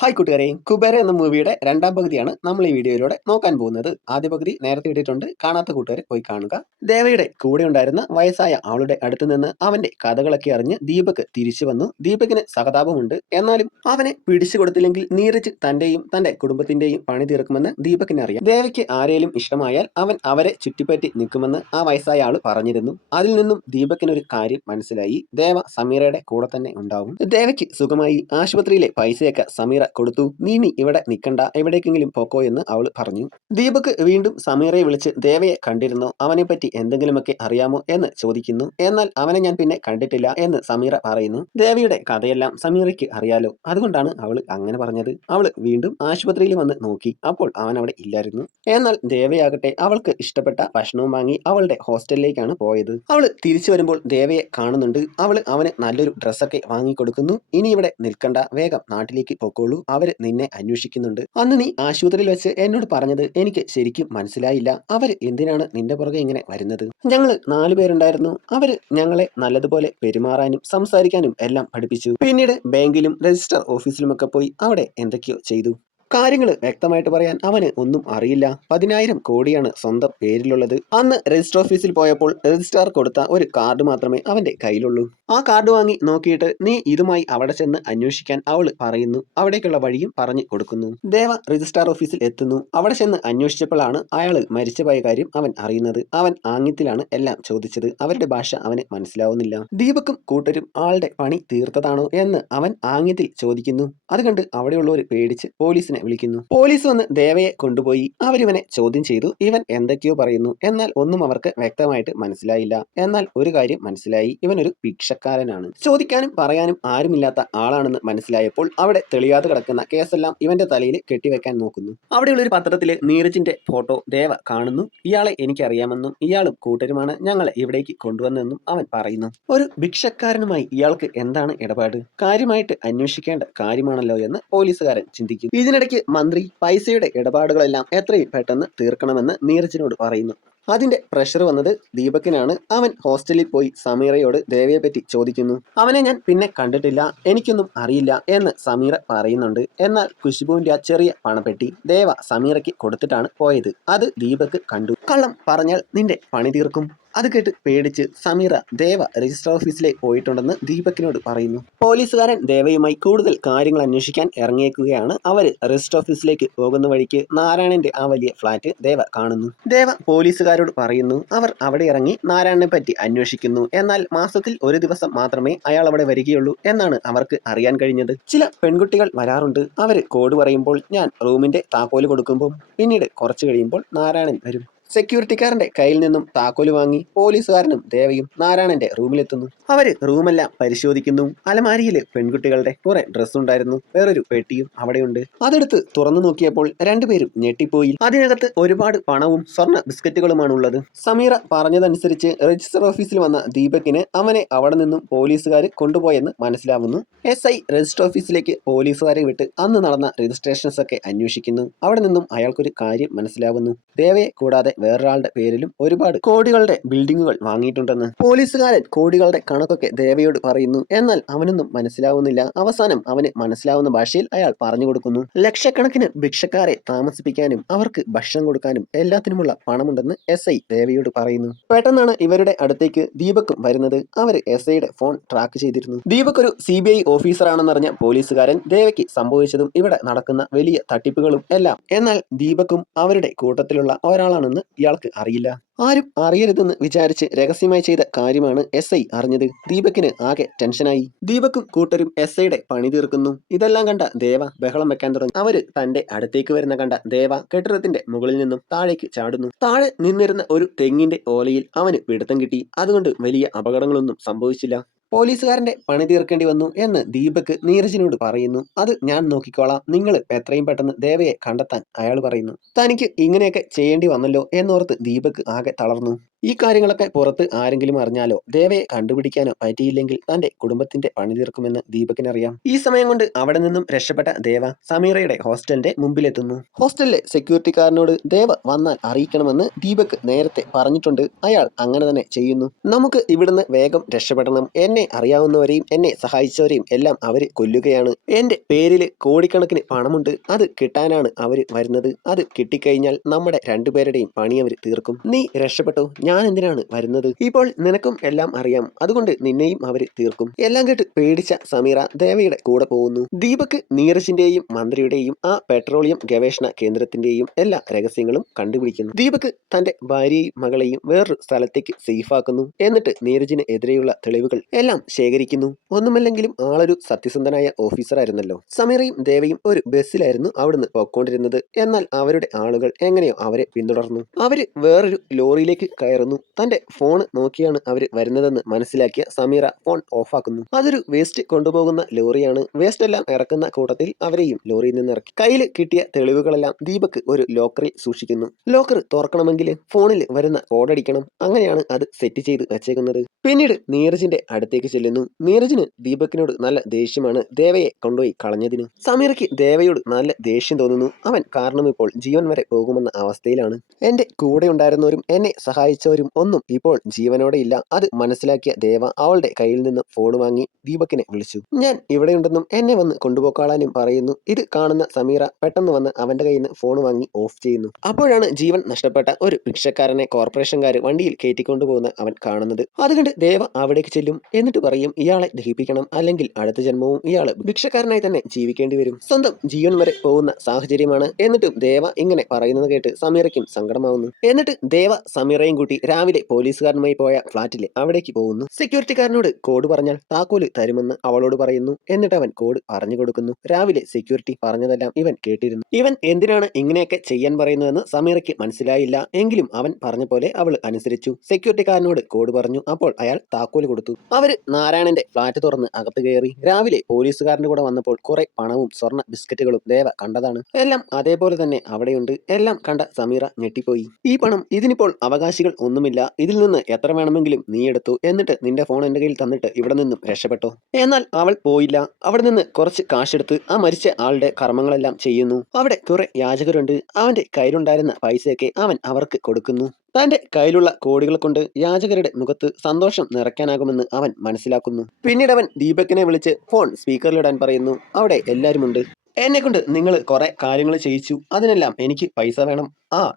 Hi കൂട്ടുകാരെ, കുബേര എന്ന മൂവിയുടെ രണ്ടാം പകുതിയാണ് നമ്മൾ ഈ വീഡിയോയിലൂടെ നോക്കാൻ പോകുന്നത്. ആദ്യ പകുതി നേരത്തെ ഇട്ടിട്ടുണ്ട്, കാണാത്ത കൂട്ടുകാരെ പോയി കാണുക. ദേവയുടെ കൂടെ ഉണ്ടായിരുന്ന വയസ്സായ ആളുടെ അടുത്ത് നിന്ന് അവന്റെ കഥകളൊക്കെ അറിഞ്ഞ് ദീപക് തിരിച്ചു വന്നു. ദീപകിന് സഹതാപമുണ്ട്, എന്നാലും അവനെ പിടിച്ചു കൊടുത്തില്ലെങ്കിൽ നീരജ് തന്റെയും തന്റെ കുടുംബത്തിന്റെയും പണി തീർക്കുമെന്ന് ദീപകിന് അറിയാം. ദേവയ്ക്ക് ആരെയും ഇഷ്ടമായാൽ അവൻ അവരെ ചുറ്റിപ്പറ്റി നിൽക്കുമെന്ന് ആ വയസ്സായ ആള് പറഞ്ഞിരുന്നു. അതിൽ നിന്നും ദീപകിനൊരു കാര്യം മനസ്സിലായി, ദേവ സമീറയുടെ കൂടെ തന്നെ ഉണ്ടാവും. ദേവയ്ക്ക് സുഖമായി ആശുപത്രിയിലെ പൈസയൊക്കെ സമീറ കൊടുത്തു. നീ ഇവിടെ നിൽക്കണ്ട, എവിടേക്കെങ്കിലും പോക്കോ എന്ന് അവൾ പറഞ്ഞു. ദീപക് വീണ്ടും സമീറയെ വിളിച്ച് ദേവയെ കണ്ടിരുന്നോ, അവനെ പറ്റി എന്തെങ്കിലുമൊക്കെ അറിയാമോ എന്ന് ചോദിക്കുന്നു. എന്നാൽ അവനെ ഞാൻ പിന്നെ കണ്ടിട്ടില്ല എന്ന് സമീറ പറയുന്നു. ദേവയുടെ കഥയെല്ലാം സമീറയ്ക്ക് അറിയാലോ, അതുകൊണ്ടാണ് അവൾ അങ്ങനെ പറഞ്ഞത്. അവൾ വീണ്ടും ആശുപത്രിയിൽ വന്ന് നോക്കി, അപ്പോൾ അവൻ അവിടെ ഇല്ലായിരുന്നു. എന്നാൽ ദേവയാകട്ടെ അവൾക്ക് ഇഷ്ടപ്പെട്ട ഭക്ഷണവും വാങ്ങി അവളുടെ ഹോസ്റ്റലിലേക്കാണ് പോയത്. അവൾ തിരിച്ചു വരുമ്പോൾ ദേവയെ കാണുന്നുണ്ട്. അവൾ അവന് നല്ലൊരു ഡ്രസ്സൊക്കെ വാങ്ങിക്കൊടുക്കുന്നു. ഇനി ഇവിടെ നിൽക്കണ്ട, വേഗം നാട്ടിലേക്ക് പൊക്കോളൂ, അവര് നിന്നെ അന്വേഷിക്കുന്നുണ്ട്. അന്ന് നീ ആശുപത്രിയിൽ വെച്ച് എന്നോട് പറഞ്ഞത് എനിക്ക് ശരിക്കും മനസ്സിലായില്ല. അവര് എന്തിനാണ് നിന്റെ പുറകെ ഇങ്ങനെ വരുന്നത്? ഞങ്ങള് 4 പേരുണ്ടായിരുന്നു. അവര് ഞങ്ങളെ നല്ലതുപോലെ പെരുമാറാനും സംസാരിക്കാനും എല്ലാം പഠിപ്പിച്ചു. പിന്നീട് ബാങ്കിലും രജിസ്റ്റർ ഓഫീസിലുമൊക്കെ പോയി അവിടെ എന്തൊക്കെയോ ചെയ്തു. കാര്യങ്ങൾ വ്യക്തമായിട്ട് പറയാൻ അവന് ഒന്നും അറിയില്ല. 10,000 കോടിയാണ് സ്വന്തം പേരിലുള്ളത്. അന്ന് രജിസ്റ്റർ ഓഫീസിൽ പോയപ്പോൾ രജിസ്ട്രാർ കൊടുത്ത ഒരു കാർഡ് മാത്രമേ അവന്റെ കയ്യിലുള്ളൂ. ആ കാർഡ് വാങ്ങി നോക്കിയിട്ട് നീ ഇതുമായി അവിടെ ചെന്ന് അന്വേഷിക്കാൻ അവൾ പറയുന്നു. അവിടേക്കുള്ള വഴിയും പറഞ്ഞു കൊടുക്കുന്നു. ദേവ രജിസ്ട്രാർ ഓഫീസിൽ എത്തുന്നു. അവിടെ ചെന്ന് അന്വേഷിച്ചപ്പോഴാണ് അയാൾ മരിച്ചുപോയ കാര്യം അവൻ അറിയുന്നത്. അവൻ ആംഗ്യത്തിലാണ് എല്ലാം ചോദിച്ചത്. അവരുടെ ഭാഷ അവന് മനസ്സിലാവുന്നില്ല. ദീപക്കും കൂട്ടരും ആളുടെ പണി തീർത്തതാണോ എന്ന് അവൻ ആംഗ്യത്തിൽ ചോദിക്കുന്നു. അത് കണ്ട് അവിടെയുള്ളവർ പേടിച്ച് പോലീസിനെ വിളിക്കുന്നു. പോലീസ് വന്ന് ദേവയെ കൊണ്ടുപോയി. അവരിവനെ ചോദ്യം ചെയ്തു. ഇവൻ എന്തൊക്കെയോ പറയുന്നു, എന്നാൽ ഒന്നും അവർക്ക് വ്യക്തമായിട്ട് മനസ്സിലായില്ല. എന്നാൽ ഒരു കാര്യം മനസ്സിലായി, ഇവനൊരു ഭിക്ഷക്കാരനാണ്. ചോദിക്കാനും പറയാനും ആരുമില്ലാത്ത ആളാണെന്ന് മനസ്സിലായപ്പോൾ അവിടെ തെളിയാതെ കിടക്കുന്ന കേസെല്ലാം ഇവന്റെ തലയിൽ കെട്ടിവെക്കാൻ നോക്കുന്നു. അവിടെയുള്ള ഒരു പത്രത്തില് നീരജിന്റെ ഫോട്ടോ ദേവ കാണുന്നു. ഇയാളെ എനിക്കറിയാമെന്നും ഇയാളും കൂട്ടരുമാണ് ഞങ്ങളെ ഇവിടേക്ക് കൊണ്ടുവന്നതെന്നും അവൻ പറയുന്നു. ഒരു ഭിക്ഷക്കാരനുമായി ഇയാൾക്ക് എന്താണ് ഇടപാട്? കാര്യമായിട്ട് അന്വേഷിക്കേണ്ട കാര്യമാണല്ലോ എന്ന് പോലീസുകാരൻ ചിന്തിക്കും. ഇതിനിടയ്ക്ക് മന്ത്രി പൈസയുടെ ഇടപാടുകളെല്ലാം എത്രയും പെട്ടെന്ന് തീർക്കണമെന്ന് നീരജിനോട് പറയുന്നു. അതിന്റെ പ്രഷർ വന്നത് ദീപകിനാണ്. അവൻ ഹോസ്റ്റലിൽ പോയി സമീറയോട് ദേവയെ പറ്റി ചോദിക്കുന്നു. അവനെ ഞാൻ പിന്നെ കണ്ടിട്ടില്ല, എനിക്കൊന്നും അറിയില്ല എന്ന് സമീറ പറയുന്നുണ്ട്. എന്നാൽ ഖുശ്ബുവിന്റെ ആ ചെറിയ പണപ്പെട്ടി ദേവ സമീറയ്ക്ക് കൊടുത്തിട്ടാണ് പോയത്. അത് ദീപക് കണ്ടു. കള്ളം പറഞ്ഞാൽ നിന്റെ പണി തീർക്കും. അത് കേട്ട് പേടിച്ച് സമീറ ദേവ രജിസ്റ്റർ ഓഫീസിലേക്ക് പോയിട്ടുണ്ടെന്ന് ദീപകിനോട് പറയുന്നു. പോലീസുകാരൻ ദേവയുമായി കൂടുതൽ കാര്യങ്ങൾ അന്വേഷിക്കാൻ ഇറങ്ങിയേക്കുകയാണ്. അവര് രജിസ്റ്റർ ഓഫീസിലേക്ക് പോകുന്ന വഴിക്ക് നാരായണന്റെ ആ വലിയ ഫ്ലാറ്റ് ദേവ കാണുന്നു. ദേവ പോലീസുകാരോട് പറയുന്നു. അവർ അവിടെ ഇറങ്ങി നാരായണനെ പറ്റി അന്വേഷിക്കുന്നു. എന്നാൽ മാസത്തിൽ ഒരു ദിവസം മാത്രമേ അയാൾ അവിടെ വരികയുള്ളൂ എന്നാണ് അവർക്ക് അറിയാൻ കഴിഞ്ഞത്. ചില പെൺകുട്ടികൾ വരാറുണ്ട്. അവര് കോഡ് പറയുമ്പോൾ ഞാൻ റൂമിന്റെ താക്കോല് കൊടുക്കുമ്പോൾ പിന്നീട് കുറച്ചു കഴിയുമ്പോൾ നാരായണൻ വരും. സെക്യൂരിറ്റിക്കാരന്റെ കയ്യിൽ നിന്നും താക്കോല് വാങ്ങി പോലീസുകാരനും ദേവയും നാരായണന്റെ റൂമിലെത്തുന്നു. അവര് റൂമെല്ലാം പരിശോധിക്കുന്നു. അലമാരിയില് പെൺകുട്ടികളുടെ കുറെ ഡ്രസ് ഉണ്ടായിരുന്നു. വേറൊരു പെട്ടിയും അവിടെയുണ്ട്. അതെടുത്ത് തുറന്നു നോക്കിയപ്പോൾ രണ്ടുപേരും ഞെട്ടിപ്പോയി. അതിനകത്ത് ഒരുപാട് പണവും സ്വർണ്ണ ബിസ്ക്കറ്റുകളുമാണ് ഉള്ളത്. സമീറ പറഞ്ഞതനുസരിച്ച് രജിസ്റ്റർ ഓഫീസിൽ വന്ന ദീപകിന് അവനെ അവിടെ നിന്നും പോലീസുകാർ കൊണ്ടുപോയെന്ന് മനസ്സിലാവുന്നു. SI രജിസ്റ്റർ ഓഫീസിലേക്ക് പോലീസുകാരെ വിട്ട് അന്ന് നടന്ന രജിസ്ട്രേഷൻസ് ഒക്കെ അന്വേഷിക്കുന്നു. അവിടെ നിന്നും അയാൾക്കൊരു കാര്യം മനസ്സിലാവുന്നു. ദേവയെ കൂടാതെ വേറൊരാളുടെ പേരിലും ഒരുപാട് കോടികളുടെ ബിൽഡിങ്ങുകൾ വാങ്ങിയിട്ടുണ്ടെന്ന്. പോലീസുകാരൻ കോടികളുടെ കണക്കൊക്കെ ദേവയോട് പറയുന്നു. എന്നാൽ അവനൊന്നും മനസ്സിലാവുന്നില്ല. അവസാനം അവന് മനസ്സിലാവുന്ന ഭാഷയിൽ അയാൾ പറഞ്ഞു കൊടുക്കുന്നു. ലക്ഷക്കണക്കിന് ഭിക്ഷക്കാരെ താമസിപ്പിക്കാനും അവർക്ക് ഭക്ഷണം കൊടുക്കാനും എല്ലാത്തിനുമുള്ള പണമുണ്ടെന്ന് SI ദേവയോട് പറയുന്നു. പെട്ടെന്നാണ് ഇവരുടെ അടുത്തേക്ക് ദീപക്കും വരുന്നത്. അവര് SIയുടെ ഫോൺ ട്രാക്ക് ചെയ്തിരുന്നു. ദീപക് ഒരു CBI ഓഫീസറാണെന്നറിഞ്ഞ പോലീസുകാരൻ ദേവയ്ക്ക് സംഭവിച്ചതും ഇവിടെ നടക്കുന്ന വലിയ തട്ടിപ്പുകളും എല്ലാം, എന്നാൽ ദീപക്കും അവരുടെ കൂട്ടത്തിലുള്ള ഒരാളാണെന്ന് ഇയാൾക്ക് അറിയില്ല. ആരും അറിയരുതെന്ന് വിചാരിച്ച് രഹസ്യമായി ചെയ്ത കാര്യമാണ് SI അറിഞ്ഞത്. ദീപകിന് ആകെ ടെൻഷനായി. ദീപക്കും കൂട്ടരും SIയുടെ പണി തീർക്കുന്നു. ഇതെല്ലാം കണ്ട ദേവ ബഹളം വെക്കാൻ തുടങ്ങി. അവര് തന്റെ അടുത്തേക്ക് വരുന്ന കണ്ട ദേവ കെട്ടിടത്തിന്റെ മുകളിൽ നിന്നും താഴേക്ക് ചാടുന്നു. താഴെ നിന്നിരുന്ന ഒരു തെങ്ങിന്റെ ഓലയിൽ അവന് പിടുത്തം കിട്ടി. അതുകൊണ്ട് വലിയ അപകടങ്ങളൊന്നും സംഭവിച്ചില്ല. പോലീസുകാരന്റെ പണി തീർക്കേണ്ടി വന്നു എന്ന് ദീപക് നീരജിനോട് പറയുന്നു. അത് ഞാൻ നോക്കിക്കോളാം, നിങ്ങൾ എത്രയും പെട്ടെന്ന് ദേവയെ കണ്ടെത്താൻ അയാൾ പറയുന്നു. തനിക്ക് ഇങ്ങനെയൊക്കെ ചെയ്യേണ്ടി വന്നല്ലോ എന്നോർത്ത് ദീപക് ആകെ തളർന്നു. ഈ കാര്യങ്ങളൊക്കെ പുറത്ത് ആരെങ്കിലും അറിഞ്ഞാലോ ദേവയെ കണ്ടുപിടിക്കാനോ പറ്റിയില്ലെങ്കിൽ തന്റെ കുടുംബത്തിന്റെ പണി തീർക്കുമെന്ന് ദീപകിനറിയാം. ഈ സമയം കൊണ്ട് അവിടെ നിന്നും രക്ഷപ്പെട്ട ദേവ സമീറയുടെ ഹോസ്റ്റലിന്റെ മുമ്പിലെത്തുന്നു. ഹോസ്റ്റലിലെ സെക്യൂരിറ്റിക്കാരനോട് ദേവ വന്നാൽ അറിയിക്കണമെന്ന് ദീപക് നേരത്തെ പറഞ്ഞിട്ടുണ്ട്. അയാൾ അങ്ങനെ തന്നെ ചെയ്യുന്നു. നമുക്ക് ഇവിടുന്ന് വേഗം രക്ഷപ്പെടണം. എന്നെ അറിയാവുന്നവരെയും എന്നെ സഹായിച്ചവരെയും എല്ലാം അവര് കൊല്ലുകയാണ്. എന്റെ പേരില് കോടിക്കണക്കിന് പണമുണ്ട്. അത് കിട്ടാനാണ് അവര് വരുന്നത്. അത് കിട്ടിക്കഴിഞ്ഞാൽ നമ്മുടെ രണ്ടുപേരുടെയും പണി അവര് തീർക്കും. നീ രക്ഷപ്പെട്ടോ, ഞാൻ എന്തിനാണ് വരുന്നത്? ഇപ്പോൾ നിനക്കും എല്ലാം അറിയാം. അതുകൊണ്ട് നിന്നെയും അവര് തീർക്കും. എല്ലാം കേട്ട് പേടിച്ച സമീറ ദേവയുടെ കൂടെ പോകുന്നു. ദീപക് നീരജിന്റെയും മന്ത്രിയുടെയും ആ പെട്രോളിയം ഗവേഷണ കേന്ദ്രത്തിന്റെയും എല്ലാ രഹസ്യങ്ങളും കണ്ടുപിടിക്കുന്നു. ദീപക് തന്റെ ഭാര്യയെയും മകളെയും വേറൊരു സ്ഥലത്തേക്ക് സേഫ് ആക്കുന്നു. എന്നിട്ട് നീരജിന് എതിരെയുള്ള തെളിവുകൾ എല്ലാം ശേഖരിക്കുന്നു. ഒന്നുമല്ലെങ്കിലും ആളൊരു സത്യസന്ധനായ ഓഫീസർ ആയിരുന്നല്ലോ. സമീറയും ദേവയും ഒരു ബസ്സിലായിരുന്നു അവിടുന്ന് പോയിക്കൊണ്ടിരുന്നത്. എന്നാൽ അവരുടെ ആളുകൾ എങ്ങനെയോ അവരെ പിന്തുടർന്നു. അവര് വേറൊരു ലോറിയിലേക്ക് കയറുന്നു. തന്റെ ഫോൺ നോക്കിയാണ് അവര് വരുന്നതെന്ന് മനസ്സിലാക്കിയ സമീറ ഫോൺ ഓഫാക്കുന്നു. അതൊരു വേസ്റ്റ് കൊണ്ടുപോകുന്ന ലോറിയാണ്. വേസ്റ്റ് എല്ലാം ഇറക്കുന്ന കൂട്ടത്തിൽ അവരെയും ലോറിയിൽ നിന്ന് ഇറക്കി. കയ്യിൽ കിട്ടിയ തെളിവുകളെല്ലാം ദീപക് ഒരു ലോക്കറിൽ സൂക്ഷിക്കുന്നു. ലോക്കർ തുറക്കണമെങ്കിൽ ഫോണിൽ വരുന്ന കോഡടിക്കണം. അങ്ങനെയാണ് അത് സെറ്റ് ചെയ്ത് വെച്ചേക്കുന്നത്. പിന്നീട് നീരജിന്റെ അടുത്തേക്ക് ചെല്ലുന്നു. നീരജിന് ദീപകിനോട് നല്ല ദേഷ്യമാണ് ദേവയെ കൊണ്ടുപോയി കളഞ്ഞതിന്. സമീറയ്ക്ക് ദേവയോട് നല്ല ദേഷ്യം തോന്നുന്നു. അവൻ കാരണം ഇപ്പോൾ ജീവൻ വരെ പോകുമെന്ന അവസ്ഥയിലാണ്. എന്റെ കൂടെ ഉണ്ടായിരുന്നവരും എന്നെ സഹായിച്ചവരും ഒന്നും ഇപ്പോൾ ജീവനോടെ ഇല്ല. അത് മനസ്സിലാക്കിയ ദേവ അവളുടെ കയ്യിൽ നിന്ന് ഫോൺ വാങ്ങി ദീപകിനെ വിളിച്ചു. ഞാൻ ഇവിടെയുണ്ടെന്നും എന്നെ വന്ന് കൊണ്ടുപോക്കാളാനും പറയുന്നു. ഇത് കാണുന്ന സമീറ പെട്ടെന്ന് വന്ന് അവന്റെ കയ്യിൽ നിന്ന് ഫോൺ വാങ്ങി ഓഫ് ചെയ്യുന്നു. അപ്പോഴാണ് ജീവൻ നഷ്ടപ്പെട്ട ഒരു ഭിക്ഷക്കാരനെ കോർപ്പറേഷൻകാര് വണ്ടിയിൽ കയറ്റിക്കൊണ്ടുപോകുന്ന അവൻ കാണുന്നത്. അതുകൊണ്ട് ദേവ അവിടേക്ക് ചെല്ലും. എന്നിട്ട് പറയും ഇയാളെ ദഹിപ്പിക്കണം, അല്ലെങ്കിൽ അടുത്ത ജന്മവും ഇയാള് ഭിക്ഷക്കാരനായി തന്നെ ജീവിക്കേണ്ടി വരും. സ്വന്തം ജീവൻ വരെ പോകുന്ന സാഹചര്യമാണ്. എന്നിട്ടും ദേവ ഇങ്ങനെ പറയുന്നത് കേട്ട് സമീറയ്ക്കും സങ്കടമാവുന്നു. എന്നിട്ട് ദേവ സമീറയും കൂട്ടി രാവിലെ പോലീസുകാരനുമായി പോയ ഫ്ളാറ്റിൽ അവിടേക്ക് പോകുന്നു. സെക്യൂരിറ്റിക്കാരനോട് കോഡ് പറഞ്ഞാൽ താക്കോല് തരുമെന്ന് അവളോട് പറയുന്നു. എന്നിട്ട് അവൻ കോഡ് പറഞ്ഞു കൊടുക്കുന്നു. രാവിലെ സെക്യൂരിറ്റി പറഞ്ഞതെല്ലാം ഇവൻ കേട്ടിരുന്നു. ഇവൻ എന്തിനാണ് ഇങ്ങനെയൊക്കെ ചെയ്യാൻ പറയുന്നതെന്ന് സമീറയ്ക്ക് മനസ്സിലായില്ല. എങ്കിലും അവൻ പറഞ്ഞ പോലെ അവൾ അനുസരിച്ചു. സെക്യൂരിറ്റിക്കാരനോട് കോഡ് പറഞ്ഞു. അപ്പോൾ അയാൾ താക്കോല് കൊടുത്തു. അവര് നാരായണന്റെ ഫ്ളാറ്റ് തുറന്ന് അകത്ത് കയറി. രാവിലെ പോലീസുകാരന്റെ കൂടെ വന്നപ്പോൾ കുറെ പണവും സ്വർണ്ണ ബിസ്ക്കറ്റുകളും ദേവ കണ്ടതാണ്. എല്ലാം അതേപോലെ തന്നെ അവിടെയുണ്ട്. എല്ലാം കണ്ട സമീറ ഞെട്ടിപ്പോയി. ഈ പണം, ഇതിനിപ്പോൾ അവകാശികൾ ഒന്നുമില്ല. ഇതിൽ നിന്ന് എത്ര വേണമെങ്കിലും നീ എടുത്തു. എന്നിട്ട് നിന്റെ ഫോൺ എന്റെ കയ്യിൽ തന്നിട്ട് ഇവിടെ നിന്നും രക്ഷപ്പെട്ടോ. എന്നാൽ അവൾ പോയില്ല. അവിടെ നിന്ന് കുറച്ച് കാശെടുത്ത് ആ മരിച്ച ആളുടെ കർമ്മങ്ങളെല്ലാം ചെയ്യുന്നു. അവിടെ കുറെ യാചകരുണ്ട്. അവന്റെ കയ്യിലുണ്ടായിരുന്ന പൈസയൊക്കെ അവൻ അവർക്ക് കൊടുക്കുന്നു. തന്റെ കയ്യിലുള്ള കോടികൾ കൊണ്ട് യാചകരുടെ മുഖത്ത് സന്തോഷം നിറയ്ക്കാനാകുമെന്ന് അവൻ മനസ്സിലാക്കുന്നു. പിന്നീട് അവൻ ദീപകിനെ വിളിച്ച് ഫോൺ സ്പീക്കറിലിടാൻ പറയുന്നു. അവിടെ എല്ലാവരുമുണ്ട്. എന്നെ കൊണ്ട് നിങ്ങൾ കുറെ കാര്യങ്ങൾ ചെയ്യിച്ചു. അതിനെല്ലാം എനിക്ക് പൈസ വേണം.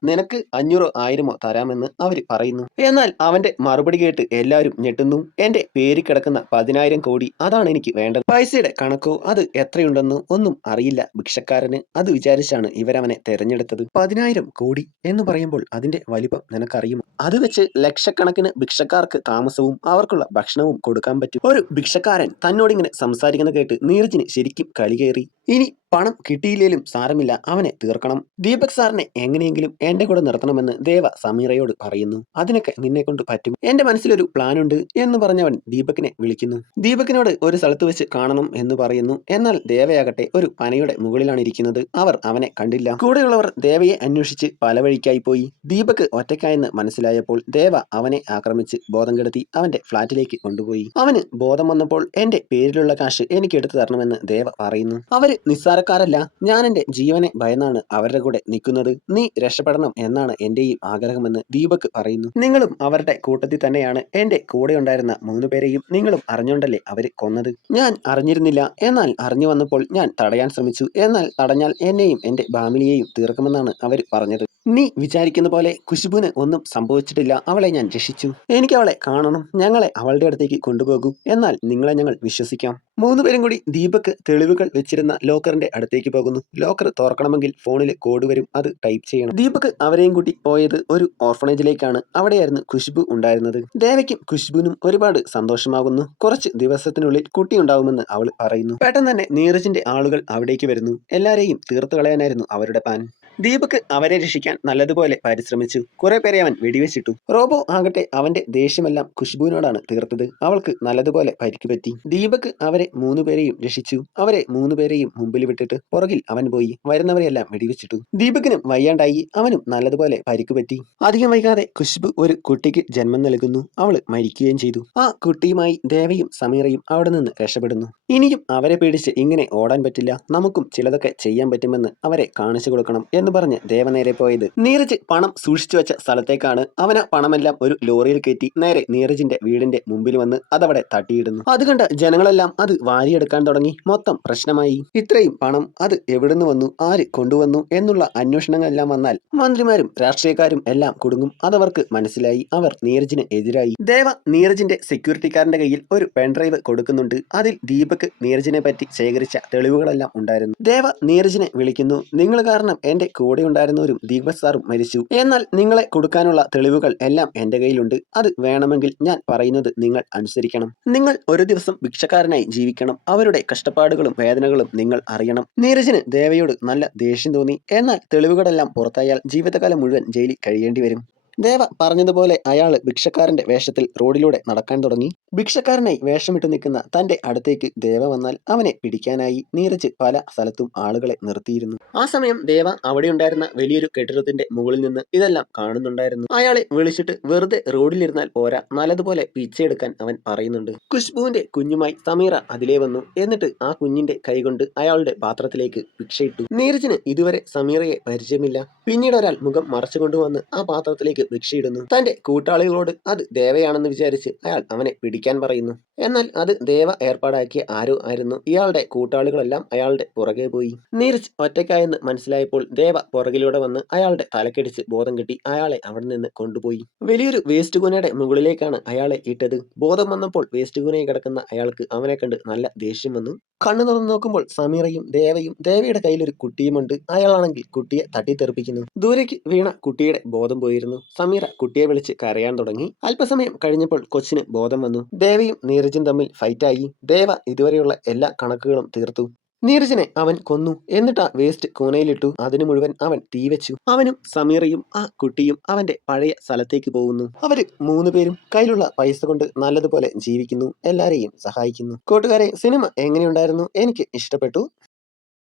നിനക്ക് 500 1000 തരാമെന്ന് അവര് പറയുന്നു. എന്നാൽ അവന്റെ മറുപടി കേട്ട് എല്ലാവരും ഞെട്ടുന്നു. എന്റെ പേര് കിടക്കുന്ന 10,000 കോടി, അതാണ് എനിക്ക് വേണ്ടത്. പൈസയുടെ കണക്കോ അത് എത്രയുണ്ടെന്നോ ഒന്നും അറിയില്ല ഭിക്ഷക്കാരന്. അത് വിചാരിച്ചാണ് ഇവരവനെ തെരഞ്ഞെടുത്തത്. 10,000 കോടി എന്ന് പറയുമ്പോൾ അതിന്റെ വലിപ്പം നിനക്കറിയുമോ? അത് വെച്ച് ലക്ഷക്കണക്കിന് ഭിക്ഷക്കാർക്ക് താമസവും അവർക്കുള്ള ഭക്ഷണവും കൊടുക്കാൻ പറ്റും. ഒരു ഭിക്ഷക്കാരൻ തന്നോടിങ്ങനെ സംസാരിക്കുന്ന കേട്ട് നീരജിന് ശരിക്കും കലി കയറി. ഇനി പണം കിട്ടിയില്ലേലും സാരമില്ല, അവനെ തീർക്കണം. ദീപക് സാറിനെ എങ്ങനെയെങ്കിലും എന്റെ കൂടെ നിർത്തണമെന്ന് ദേവ സമീറയോട് പറയുന്നു. അതിനൊക്കെ നിന്നെ കൊണ്ട് പറ്റും. എന്റെ മനസ്സിലൊരു പ്ലാൻ ഉണ്ട് എന്ന് പറഞ്ഞവൻ ദീപകിനെ വിളിക്കുന്നു. ദീപകിനോട് ഒരു സ്ഥലത്ത് വെച്ച് കാണണം എന്ന് പറയുന്നു. എന്നാൽ ദേവയാകട്ടെ ഒരു പനയുടെ മുകളിലാണ് ഇരിക്കുന്നത്. അവർ അവനെ കണ്ടില്ല. കൂടെയുള്ളവർ ദേവയെ അന്വേഷിച്ച് പല വഴിക്കായി പോയി. ദീപക് ഒറ്റയ്ക്കായെന്ന് മനസ്സിലായപ്പോൾ ദേവ അവനെ ആക്രമിച്ച് ബോധം കെടുത്തി അവന്റെ ഫ്ളാറ്റിലേക്ക് കൊണ്ടുപോയി. അവന് ബോധം വന്നപ്പോൾ എന്റെ പേരിലുള്ള കാശ് എനിക്ക് എടുത്തു തരണമെന്ന് ദേവ പറയുന്നു. അവര് നിസ്സാരക്കാരല്ല. ഞാൻ എന്റെ ജീവനെ ഭയന്നാണ് അവരുടെ കൂടെ നിൽക്കുന്നത്. നീ രക്ഷപ്പെടണം എന്നാണ് എന്റെയും ആഗ്രഹമെന്ന് ദീപക് പറയുന്നു. നിങ്ങളും അവരുടെ കൂട്ടത്തിൽ തന്നെയാണ്. എന്റെ കൂടെ ഉണ്ടായിരുന്ന 3 പേരെയും നിങ്ങളും അറിഞ്ഞോണ്ടല്ലേ അവര് കൊന്നത്? ഞാൻ അറിഞ്ഞിരുന്നില്ല. എന്നാൽ അറിഞ്ഞു വന്നപ്പോൾ ഞാൻ തടയാൻ ശ്രമിച്ചു. എന്നാൽ തടഞ്ഞാൽ എന്നെയും എന്റെ ഫാമിലിയെയും തീർക്കുമെന്നാണ് അവര് പറഞ്ഞത്. നീ വിചാരിക്കുന്ന പോലെ ഖുശ്ബുവിന് ഒന്നും സംഭവിച്ചിട്ടില്ല. അവളെ ഞാൻ രക്ഷിച്ചു. എനിക്ക് അവളെ കാണണം. ഞങ്ങളെ അവളുടെ അടുത്തേക്ക് കൊണ്ടുപോകൂ. എന്നാൽ നിങ്ങളെ ഞങ്ങൾ വിശ്വസിക്കാം. 3 പേരും കൂടി ദീപക് തെളിവുകൾ വെച്ചിരുന്ന ലോക്കറിന്റെ അടുത്തേക്ക് പോകുന്നു. ലോക്കർ തുറക്കണമെങ്കിൽ ഫോണിൽ കോഡ് വരും. അത് ടൈപ്പ് ചെയ്യണം. ദീപക് അവരെയും കൂട്ടി പോയത് ഒരു ഓർഫണേജിലേക്കാണ്. അവിടെയായിരുന്നു ഖുശ്ബു ഉണ്ടായിരുന്നത്. ദേവയ്ക്കും ഖുശ്ബുവിനും ഒരുപാട് സന്തോഷമാകുന്നു. കുറച്ച് ദിവസത്തിനുള്ളിൽ കുട്ടി ഉണ്ടാവുമെന്ന് അവൾ പറയുന്നു. പെട്ടെന്ന് തന്നെ നീരജിന്റെ ആളുകൾ അവിടേക്ക് വരുന്നു. എല്ലാരെയും തീർത്തു കളയാനായിരുന്നു അവരുടെ പ്ലാൻ. ദീപക് അവരെ രക്ഷിക്കാൻ നല്ലതുപോലെ പരിശ്രമിച്ചു. കുറെ പേരെ അവൻ വെടിവെച്ചിട്ടു. റോബോ ആകട്ടെ അവന്റെ ദേഷ്യമെല്ലാം ഖുഷ്ബുവിനോടാണ് തീർത്തത്. അവൾക്ക് നല്ലതുപോലെ പരിക്ക് പറ്റി. ദീപക് അവരെ 3 പേരെയും രക്ഷിച്ചു. അവരെ 3 പേരെയും മുമ്പിൽ വിട്ടിട്ട് പുറകിൽ അവൻ പോയി വരുന്നവരെയെല്ലാം വെടിവെച്ചിട്ടു. ദീപകിനും വയ്യാണ്ടായി. അവനും നല്ലതുപോലെ പരിക്ക് പറ്റി. അധികം വൈകാതെ ഖുഷ്ബു ഒരു കുട്ടിക്ക് ജന്മം നൽകുന്നു. അവള് മരിക്കുകയും ചെയ്തു. ആ കുട്ടിയുമായി ദേവയും സമീറയും അവിടെ നിന്ന് രക്ഷപ്പെടുന്നു. ഇനിയും അവരെ പേടിച്ച് ഇങ്ങനെ ഓടാൻ പറ്റില്ല. നമുക്കും ചിലതൊക്കെ ചെയ്യാൻ പറ്റുമെന്ന് അവരെ കാണിച്ചു കൊടുക്കണം എന്ന് പറഞ്ഞ് ദേവ നേരെ പോയത് നീരജ് പണം സൂക്ഷിച്ചു വെച്ച സ്ഥലത്തേക്കാണ്. അവൻ ആ പണമെല്ലാം ഒരു ലോറിയിൽ കയറ്റി നേരെ നീരജിന്റെ വീടിന്റെ മുമ്പിൽ വന്ന് അതവിടെ തട്ടിയിടുന്നു. അത് കണ്ട ജനങ്ങളെല്ലാം അത് വാരിയെടുക്കാൻ തുടങ്ങി. മൊത്തം പ്രശ്നമായി. ഇത്രയും പണം അത് എവിടുന്ന് വന്നു, ആര് കൊണ്ടുവന്നു എന്നുള്ള അന്വേഷണങ്ങളെല്ലാം വന്നാൽ മന്ത്രിമാരും രാഷ്ട്രീയക്കാരും എല്ലാം കുടുങ്ങും. അതവർക്ക് മനസ്സിലായി. അവർ നീരജിന് എതിരായി. ദേവ നീരജിന്റെ സെക്യൂരിറ്റിക്കാരന്റെ കയ്യിൽ ഒരു പെൻഡ്രൈവ് കൊടുക്കുന്നുണ്ട്. അതിൽ ദീപക് നീരജിനെ പറ്റി ശേഖരിച്ച തെളിവുകളെല്ലാം ഉണ്ടായിരുന്നു. ദേവ നീരജിനെ വിളിക്കുന്നു. നിങ്ങൾ കാരണം എന്റെ കൂടെ ഉണ്ടായിരുന്നവരും ദീപക് സാറും മരിച്ചു. എന്നാൽ നിങ്ങളെ കൊടുക്കാനുള്ള തെളിവുകൾ എല്ലാം എന്റെ കയ്യിലുണ്ട്. അത് വേണമെങ്കിൽ ഞാൻ പറയുന്നത് നിങ്ങൾ അനുസരിക്കണം. നിങ്ങൾ ഒരു ദിവസം ഭിക്ഷക്കാരനായി ജീവിക്കണം. അവരുടെ കഷ്ടപ്പാടുകളും വേദനകളും നിങ്ങൾ അറിയണം. നീരജിന് ദേവയോട് നല്ല ദേഷ്യം തോന്നി. എന്നാൽ തെളിവുകളെല്ലാം പുറത്തായാൽ ജീവിതകാലം മുഴുവൻ ജയിലിൽ കഴിയേണ്ടി വരും. ദേവ പറഞ്ഞതുപോലെ അയാള് ഭിക്ഷക്കാരന്റെ വേഷത്തിൽ റോഡിലൂടെ നടക്കാൻ തുടങ്ങി. ഭിക്ഷക്കാരനായി വേഷമിട്ട് നിൽക്കുന്ന തന്റെ അടുത്തേക്ക് ദേവ വന്നാൽ അവനെ പിടിക്കാനായി നീരജ് പല സ്ഥലത്തും ആളുകളെ നിർത്തിയിരുന്നു. ആ സമയം ദേവ അവിടെ ഉണ്ടായിരുന്ന വലിയൊരു കെട്ടിടത്തിന്റെ മുകളിൽ നിന്ന് ഇതെല്ലാം കാണുന്നുണ്ടായിരുന്നു. അയാളെ വിളിച്ചിട്ട് വെറുതെ റോഡിലിരുന്നാൽ പോരാ, നല്ലതുപോലെ പിച്ചെടുക്കാൻ അവൻ പറയുന്നുണ്ട്. ഖുഷ്ബുവിന്റെ കുഞ്ഞുമായി സമീറ അതിലേ വന്നു. എന്നിട്ട് ആ കുഞ്ഞിന്റെ കൈകൊണ്ട് അയാളുടെ പാത്രത്തിലേക്ക് ഭിക്ഷയിട്ടു. നീരജിന് ഇതുവരെ സമീറയെ പരിചയമില്ല. പിന്നീട് ഒരാൾ മുഖം മറച്ചുകൊണ്ടുവന്ന് ആ പാത്രത്തിലേക്ക് ഭിക്ഷയിടുന്നു. തന്റെ കൂട്ടാളികളോട് അത് ദേവയാണെന്ന് വിചാരിച്ച് അയാൾ അവനെ പിടിക്കാൻ പറയുന്നു. എന്നാൽ അത് ദേവ ഏർപ്പാടാക്കിയ ആരോ ആയിരുന്നു. ഇയാളുടെ കൂട്ടാളികളെല്ലാം അയാളുടെ പുറകെ പോയി. നീരജ് ഒറ്റയ്ക്കായെന്ന് മനസ്സിലായപ്പോൾ ദേവ പുറകിലൂടെ വന്ന് അയാളുടെ തലക്കടിച്ച് ബോധം കെട്ടി അയാളെ അവിടെ നിന്ന് കൊണ്ടുപോയി. വലിയൊരു വേസ്റ്റ് കൂനയുടെ മുകളിലേക്കാണ് അയാളെ ഇട്ടത്. ബോധം വന്നപ്പോൾ വേസ്റ്റ് കൂനയിൽ കിടക്കുന്ന അയാൾക്ക് അവനെ കണ്ട് നല്ല ദേഷ്യം വന്നു. കണ്ണു തുറന്നു നോക്കുമ്പോൾ സമീറയും ദേവയും, ദേവയുടെ കയ്യിലൊരു കുട്ടിയുമുണ്ട്. അയാളാണെങ്കിൽ കുട്ടിയെ തട്ടിത്തെറിപ്പിക്കുന്നു. ദൂരേക്ക് വീണ കുട്ടിയുടെ ബോധം പോയിരുന്നു. സമീറ കുട്ടിയെ വിളിച്ച് കരയാൻ തുടങ്ങി. അല്പസമയം കഴിഞ്ഞപ്പോൾ കൊച്ചിന് ബോധം വന്നു. ദേവയും നീരജും തമ്മിൽ ഫൈറ്റായി. ദേവ ഇതുവരെയുള്ള എല്ലാ കണക്കുകളും തീർത്തു. നീരജിനെ അവൻ കൊന്നു. എന്നിട്ട് ആ വേസ്റ്റ് കൂനയിലിട്ടു. അതിനു മുഴുവൻ അവൻ തീ വെച്ചു. അവനും സമീറയും ആ കുട്ടിയും അവന്റെ പഴയ സ്ഥലത്തേക്ക് പോകുന്നു. അവര് 3 പേരും കയ്യിലുള്ള പൈസ കൊണ്ട് നല്ലതുപോലെ ജീവിക്കുന്നു. എല്ലാരെയും സഹായിക്കുന്നു. കൂട്ടുകാരെ, സിനിമ എങ്ങനെയുണ്ടായിരുന്നു? എനിക്ക് ഇഷ്ടപ്പെട്ടു.